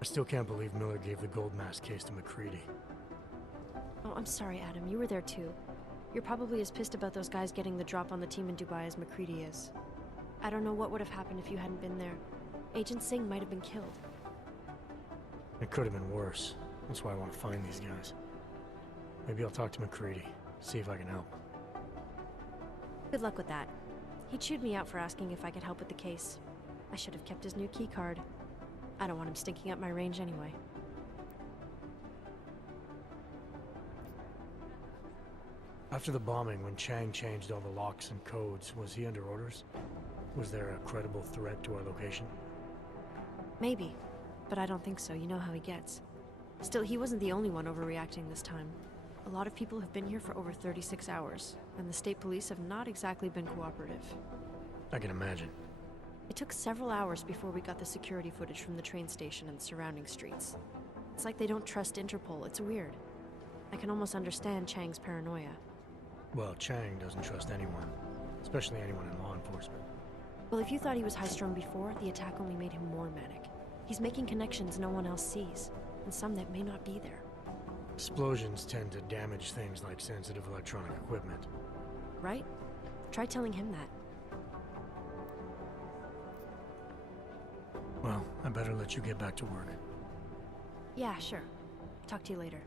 I still can't believe Miller gave the gold mask case to McCready. Oh, I'm sorry, Adam. You were there too. You're probably as pissed about those guys getting the drop on the team in Dubai as McCready is. I don't know what would have happened if you hadn't been there. Agent Singh might have been killed. It could have been worse. That's why I want to find these guys. Maybe I'll talk to McCready, see if I can help. Good luck with that. He chewed me out for asking if I could help with the case. I should have kept his new key card. I don't want him stinking up my range anyway. After the bombing, when Chang changed all the locks and codes, was he under orders? Was there a credible threat to our location? Maybe, but I don't think so. You know how he gets. Still, he wasn't the only one overreacting this time. A lot of people have been here for over 36 hours, and the state police have not exactly been cooperative. I can imagine. It took several hours before we got the security footage from the train station and surrounding streets. It's like they don't trust Interpol. It's weird. I can almost understand Chang's paranoia. Well, Chang doesn't trust anyone, especially anyone in law enforcement. Well, if you thought he was high-strung before, the attack only made him more manic. He's making connections no one else sees, and some that may not be there. Explosions tend to damage things like sensitive electronic equipment. Right? Try telling him that. Well, I better let you get back to work. Yeah, sure. Talk to you later.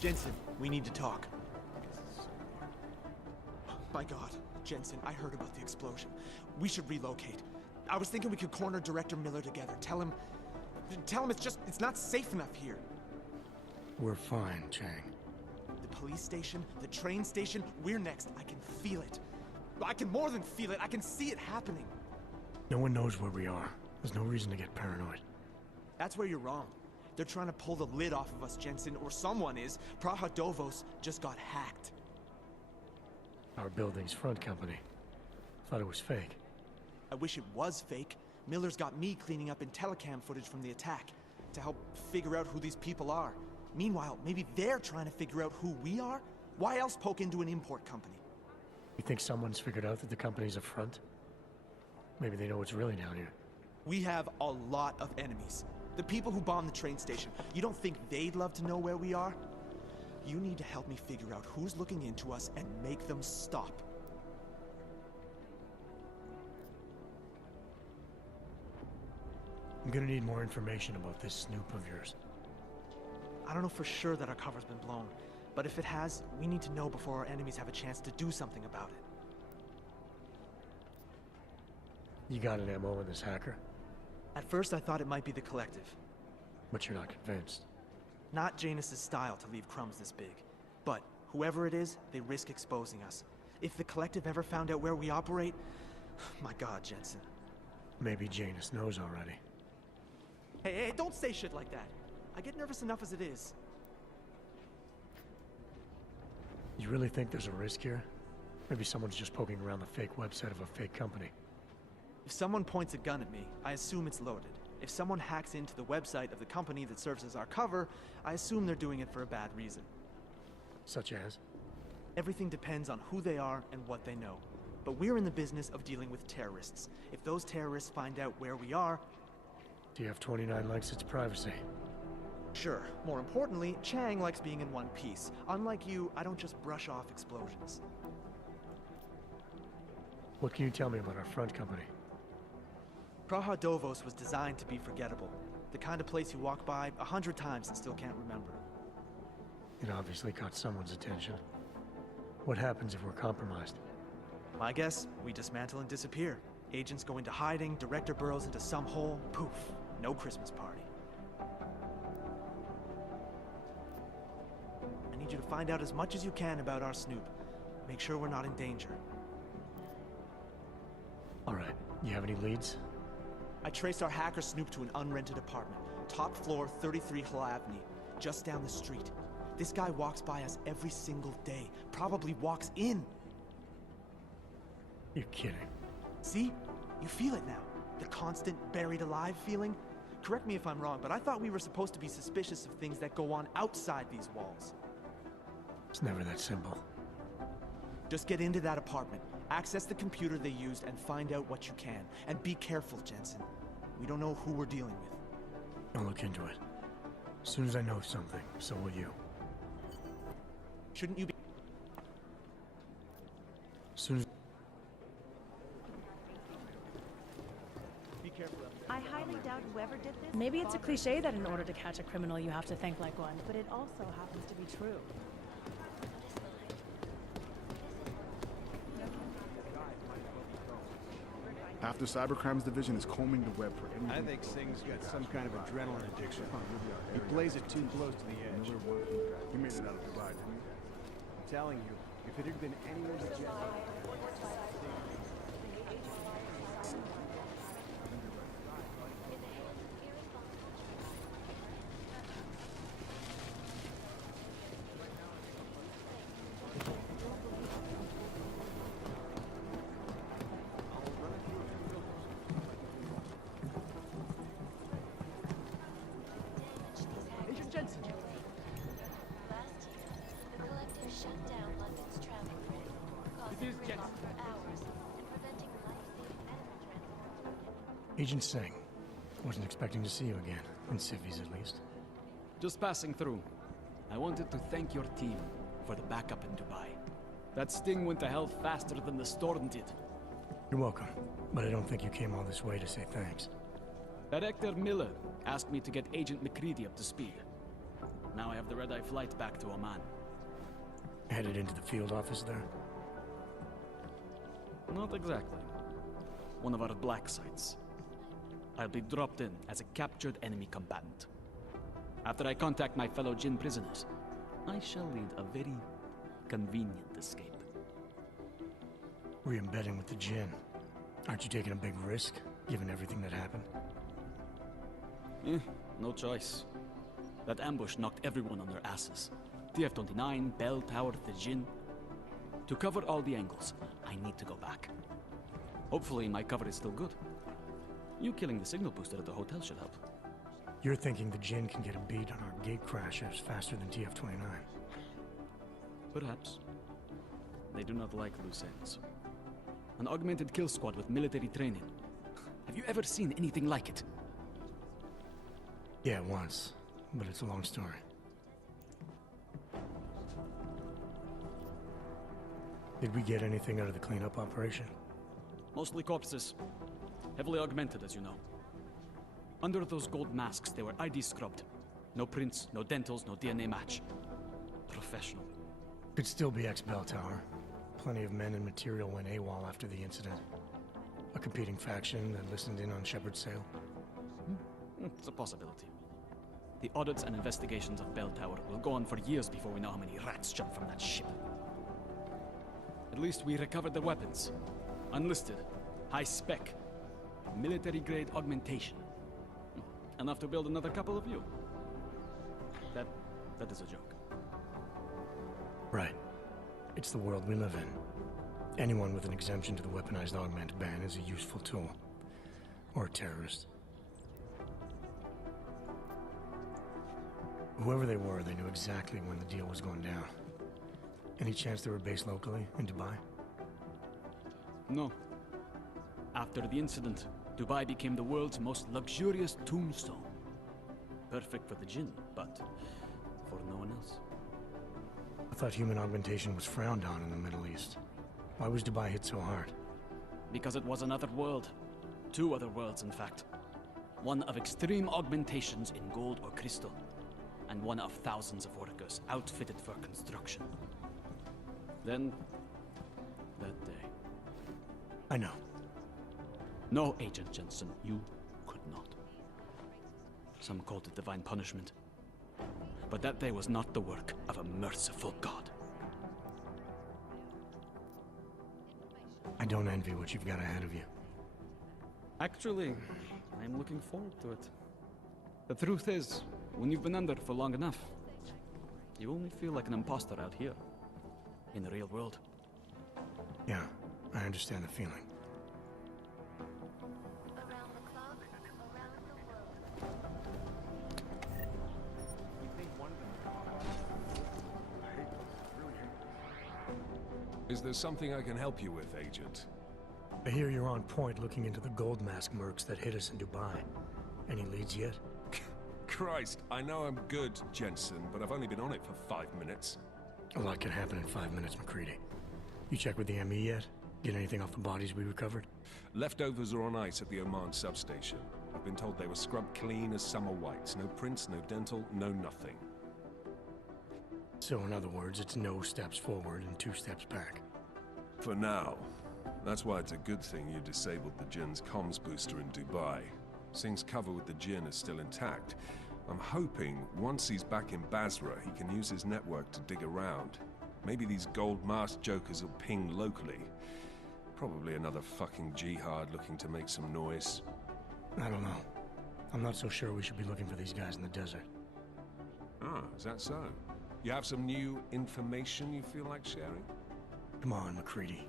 Jensen, we need to talk. My God, Jensen, I heard about the explosion. We should relocate. I was thinking we could corner Director Miller together. Tell him it's not safe enough here. We're fine, Chang. The police station, the train station, we're next. I can feel it. I can more than feel it. I can see it happening. No one knows where we are. There's no reason to get paranoid. That's where you're wrong. They're trying to pull the lid off of us, Jensen, or someone is. Praha Dovos just got hacked. Our building's front company. Thought it was fake. I wish it was fake. Miller's got me cleaning up IntelliCam footage from the attack to help figure out who these people are. Meanwhile, maybe they're trying to figure out who we are? Why else poke into an import company? You think someone's figured out that the company's a front? Maybe they know what's really down here. We have a lot of enemies. The people who bombed the train station. You don't think they'd love to know where we are? You need to help me figure out who's looking into us and make them stop. I'm gonna need more information about this snoop of yours. I don't know for sure that our cover's been blown, but if it has, we need to know before our enemies have a chance to do something about it. You got an MO in this hacker, At first I thought it might be the Collective. but you're not convinced. Not Janus's style to leave crumbs this big. But whoever it is, they risk exposing us. If the Collective ever found out where we operate... My God, Jensen. Maybe Janus knows already. Hey, don't say shit like that. I get nervous enough as it is. You really think there's a risk here? Maybe someone's just poking around the fake website of a fake company. If someone points a gun at me, I assume it's loaded. If someone hacks into the website of the company that serves as our cover, I assume they're doing it for a bad reason. Such as? Everything depends on who they are and what they know. But we're in the business of dealing with terrorists. If those terrorists find out where we are... TF-29 likes its privacy. Sure. More importantly, Chang likes being in one piece. Unlike you, I don't just brush off explosions. What can you tell me about our front company? Praha Dovos was designed to be forgettable. The kind of place you walk by 100 times and still can't remember. It obviously caught someone's attention. What happens if we're compromised? My guess, we dismantle and disappear. Agents go into hiding, director burrows into some hole, poof, no Christmas party. I need you to find out as much as you can about our snoop. Make sure we're not in danger. All right, you have any leads? I traced our hacker snoop to an unrented apartment. Top floor, 33 Whlie, just down the street. This guy walks by us every single day. Probably walks in. You're kidding. See? You feel it now. The constant buried alive feeling. Correct me if I'm wrong, but I thought we were supposed to be suspicious of things that go on outside these walls. It's never that simple. Just get into that apartment, access the computer they used, and find out what you can. And be careful, Jensen. We don't know who we're dealing with. I'll look into it. As soon as I know something, so will you. Shouldn't you be... As soon as... Be careful. I highly doubt whoever did this. Maybe it's a cliche that in order to catch a criminal you have to think like one, but it also happens to be true. Half the cybercrimes division is combing the web for anything. I think Singh's got some kind of adrenaline addiction. He plays it too close to the edge. He made it out of Dubai, didn't he? I'm telling you, if it had been anyone's jet... Agent Singh. Wasn't expecting to see you again. In civvies, at least. Just passing through. I wanted to thank your team for the backup in Dubai. That sting went to hell faster than the storm did. You're welcome. But I don't think you came all this way to say thanks. Director Miller asked me to get Agent McCready up to speed. Now I have the red-eye flight back to Oman. Headed into the field office there? Not exactly. One of our black sites. I'll be dropped in as a captured enemy combatant. After I contact my fellow Jinn prisoners, I shall lead a very convenient escape. Re-embedding with the Jinn. Aren't you taking a big risk, given everything that happened? No choice. That ambush knocked everyone on their asses. TF-29, Bell Tower, the Jinn. To cover all the angles, I need to go back. Hopefully my cover is still good. You killing the signal booster at the hotel should help. You're thinking the Jinn can get a beat on our gate crashers faster than TF-29. Perhaps. They do not like loose ends. An augmented kill squad with military training. Have you ever seen anything like it? Yeah, once. But it's a long story. Did we get anything out of the cleanup operation? Mostly corpses. Heavily augmented, as you know. Under those gold masks, they were ID scrubbed. No prints, no dentals, no DNA match. Professional. Could still be ex-Bell Tower. Plenty of men and material went AWOL after the incident. A competing faction that listened in on Shepard's sale? It's a possibility. The audits and investigations of Bell Tower will go on for years before we know how many rats jumped from that ship. At least we recovered the weapons. Unlisted, high spec, military-grade augmentation. Enough to build another couple of you. That is a joke. Right. It's the world we live in. Anyone with an exemption to the weaponized augment ban is a useful tool. Or a terrorist. Whoever they were, they knew exactly when the deal was going down. Any chance they were based locally, in Dubai? No. After the incident, Dubai became the world's most luxurious tombstone. Perfect for the Jinn, but for no one else. I thought human augmentation was frowned on in the Middle East. Why was Dubai hit so hard? Because it was another world. Two other worlds, in fact. One of extreme augmentations in gold or crystal, and one of thousands of workers outfitted for construction. Then, that day. I know. No, Agent Jensen, you could not. Some called it divine punishment. But that day was not the work of a merciful God. I don't envy what you've got ahead of you. Actually, I'm looking forward to it. The truth is, when you've been under for long enough, you only feel like an imposter out here, in the real world. Yeah, I understand the feeling. Around the clock, around the world. Is there something I can help you with, Agent? I hear you're on point looking into the gold mask mercs that hit us in Dubai. Any leads yet? Christ, I know I'm good, Jensen, but I've only been on it for 5 minutes. A lot can happen in 5 minutes, McCready. You check with the ME yet? Get anything off the bodies we recovered? Leftovers are on ice at the Oman substation. I've been told they were scrubbed clean as summer whites. No prints, no dental, no nothing. So in other words, it's no steps forward and 2 steps back. For now. That's why it's a good thing you disabled the Jinn's comms booster in Dubai. Singh's cover with the Jinn is still intact. I'm hoping once he's back in Basra, he can use his network to dig around. Maybe these gold mask jokers will ping locally. Probably another fucking jihad looking to make some noise. I don't know. I'm not so sure we should be looking for these guys in the desert. Ah, is that so? You have some new information you feel like sharing? Come on, McCready.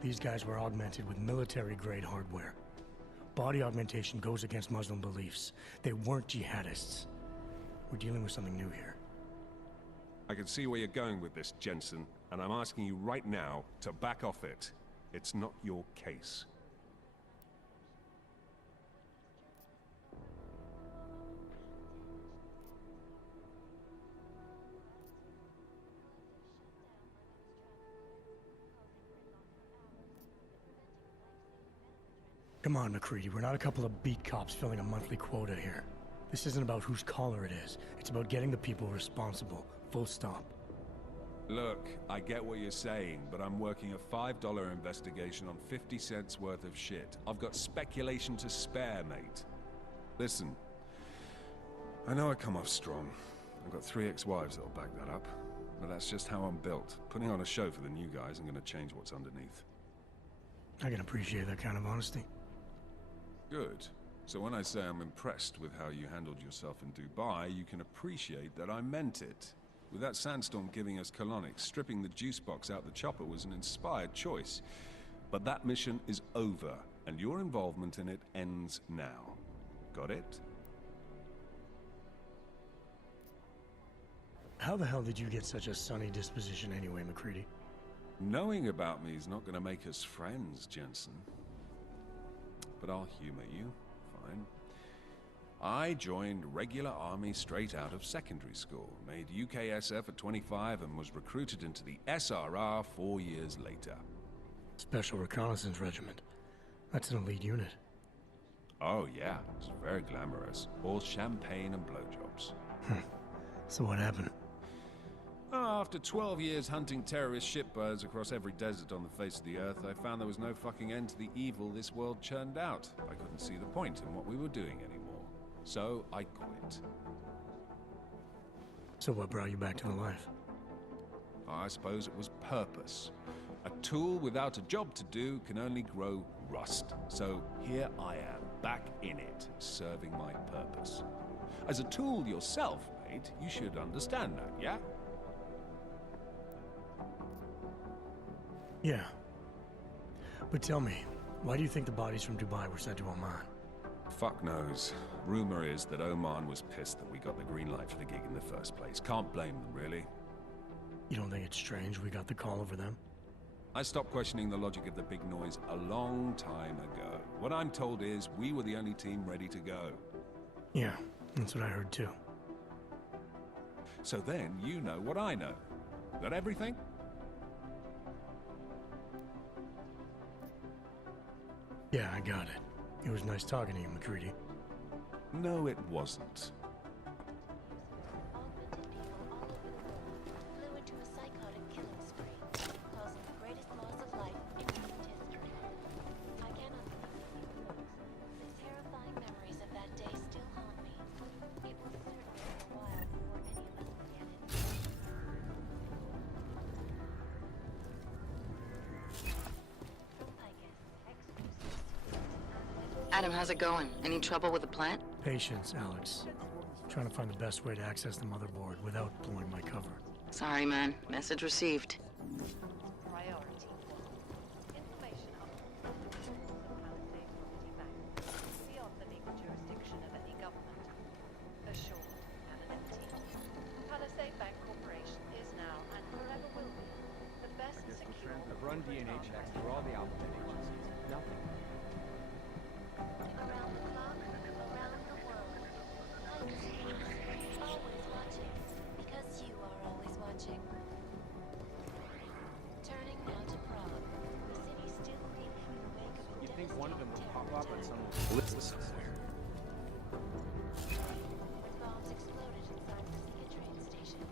These guys were augmented with military-grade hardware. Body augmentation goes against Muslim beliefs. They weren't jihadists. We're dealing with something new here. I can see where you're going with this, Jensen, and I'm asking you right now to back off it. It's not your case. Come on, McCready. We're not a couple of beat cops filling a monthly quota here. This isn't about whose collar it is. It's about getting the people responsible. Full stop. Look, I get what you're saying, but I'm working a $5 investigation on 50 cents worth of shit. I've got speculation to spare, mate. Listen, I know I come off strong. I've got 3 ex-wives that'll back that up. But that's just how I'm built. Putting on a show for the new guys and gonna change what's underneath. I can appreciate that kind of honesty. Good. So when I say I'm impressed with how you handled yourself in Dubai, you can appreciate that I meant it. With that sandstorm giving us colonics, stripping the juice box out the chopper was an inspired choice. But that mission is over, and your involvement in it ends now. Got it? How the hell did you get such a sunny disposition anyway, McCready? Knowing about me is not going to make us friends, Jensen. But I'll humor you. Fine. I joined regular army straight out of secondary school, made UKSF at 25 and was recruited into the SRR 4 years later. Special Reconnaissance Regiment. That's an elite unit. Oh yeah, it's very glamorous. All champagne and blowjobs. So what happened? After 12 years hunting terrorist shitbirds across every desert on the face of the earth, I found there was no fucking end to the evil this world churned out. I couldn't see the point in what we were doing anymore. So I quit. So what brought you back to the life? I suppose it was purpose. A tool without a job to do can only grow rust. So here I am, back in it, serving my purpose. As a tool yourself, mate, you should understand that, yeah? Yeah. But tell me, why do you think the bodies from Dubai were sent to Oman? Fuck knows. Rumor is that Oman was pissed that we got the green light for the gig in the first place. Can't blame them, really. You don't think it's strange we got the call over them? I stopped questioning the logic of the big noise a long time ago. What I'm told is we were the only team ready to go. Yeah, that's what I heard too. So then you know what I know. Got everything? Yeah, I got it. It was nice talking to you, McCready. No, it wasn't. Augmented people all over the world flew into a psychotic killing spree, causing the greatest loss of life in recent history. I cannot believe these words. The terrifying memories of that day still haunt me. It will certainly be a while before any of us forget it. From my guests, exclusive. Adam, how's it going? Any trouble with the plant? Patience, Alex. Trying to find the best way to access the motherboard without blowing my cover. Sorry, man. Message received. Priority 1. Information on Palisade Property Bank beyond the legal jurisdiction of any government. Assured anonymity. Palisade Bank Corporation is now and forever will be the best secure. I've run DNA checks for all the alphabet agencies. Nothing. Around the clock, around the world. Legacy is always watching, because you are always watching. Turning now to Prague. The city still reeling in the wake of a You'd think one of them would pop up at some Listen somewhere. when bombs exploded inside the Sia train station.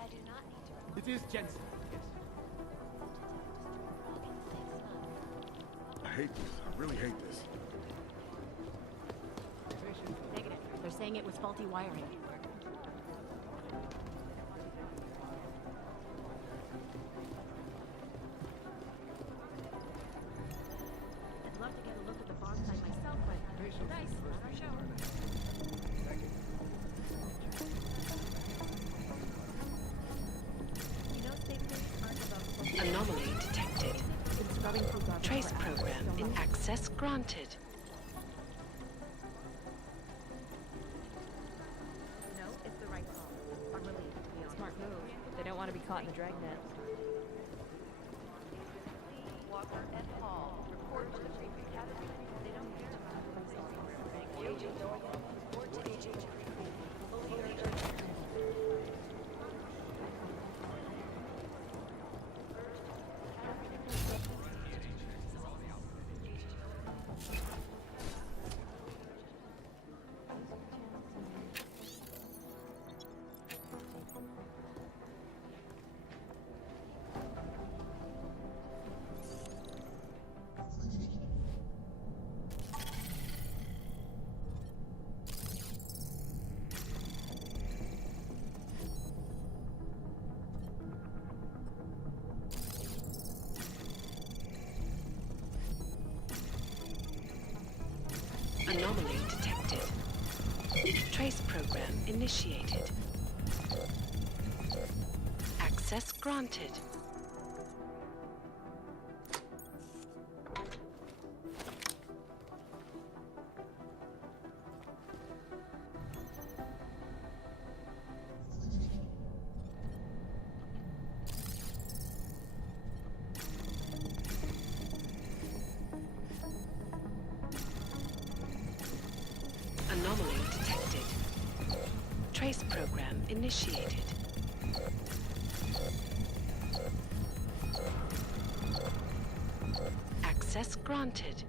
I do not need to remind It is Jensen. Yes. Prague in 6 months. I hate this. I really hate this. Negative. They're saying it was faulty wiring. I'd love to get a look at the bomb site myself, but nice, not our show. You know, safety aren't about Anomaly detected. it's scrubbing through garbage Trace for hours, program so in much. access granted. No, it's the right call. I'm relieved, to be honest. Smart move. They don't want to be caught in the dragnet. Walker and Hall report to the Greek Academy. They don't care about it. Thank you. Report to agent. Fully urgent. Anomaly detected. Trace program initiated. Access granted. Anomaly detected. Trace program initiated. Access granted.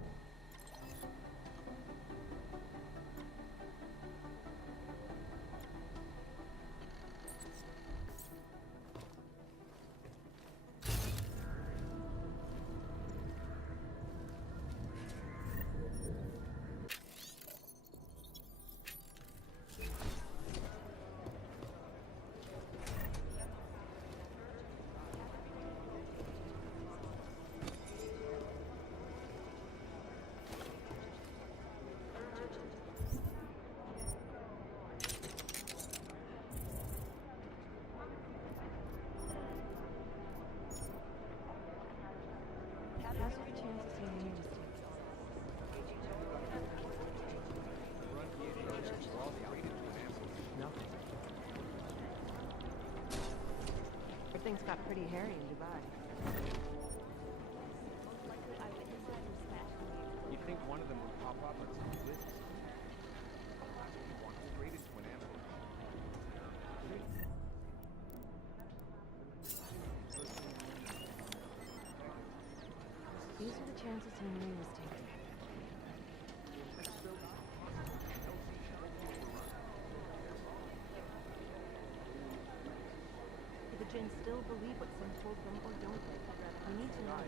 things got pretty hairy in Dubai. You'd think one of them would pop up on some list. That's what we want, straight into an ambush. These are the chances he knew he was taking. Do the Jinn still believe what Sim told them, or don't they? We need to know.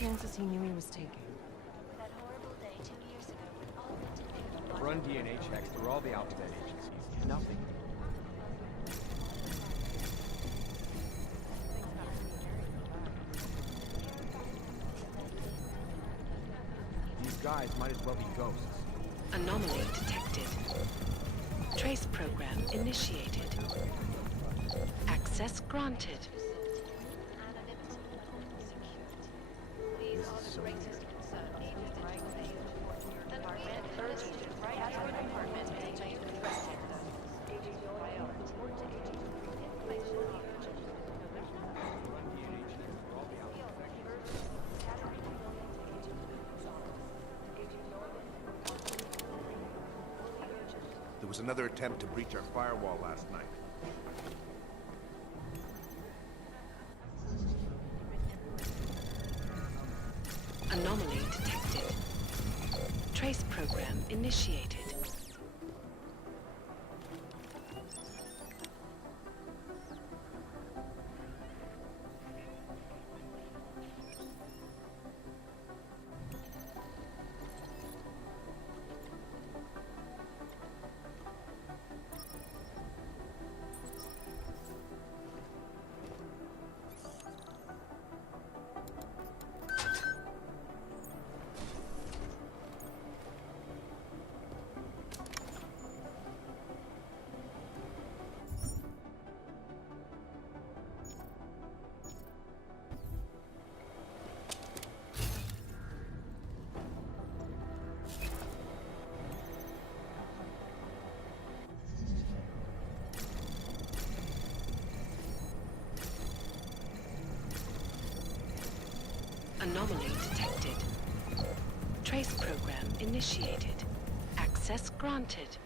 Chances he knew he was taking. That horrible day 2 years ago when all went to think Run DNA checks through all the alphabet agencies. Nothing. These guys might as well be ghosts. Anomaly detected. Trace program initiated. Access granted. These are the greatest concern of the department. The department urges you to write out your department and make addressing those. Agent priority. Information urgent. Run DNA checks through all the alphabet There was another attempt to breach our firewall last night. Anomaly detected. Trace program initiated. Anomaly detected. Trace program initiated. Access granted.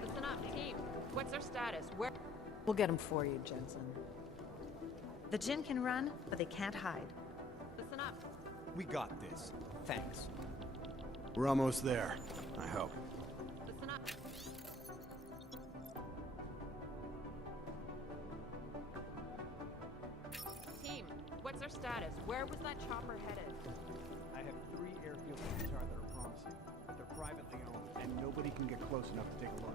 Listen up, team. What's their status? Where? We'll get him for you, Jensen. The Jinn can run, but they can't hide. Listen up. We got this. Thanks. We're almost there, I hope. Listen up. Team, what's their status? Where was that chopper headed? I have 3 airfields in Qatar that are promising, but they're privately owned, and nobody can get close enough to take a look.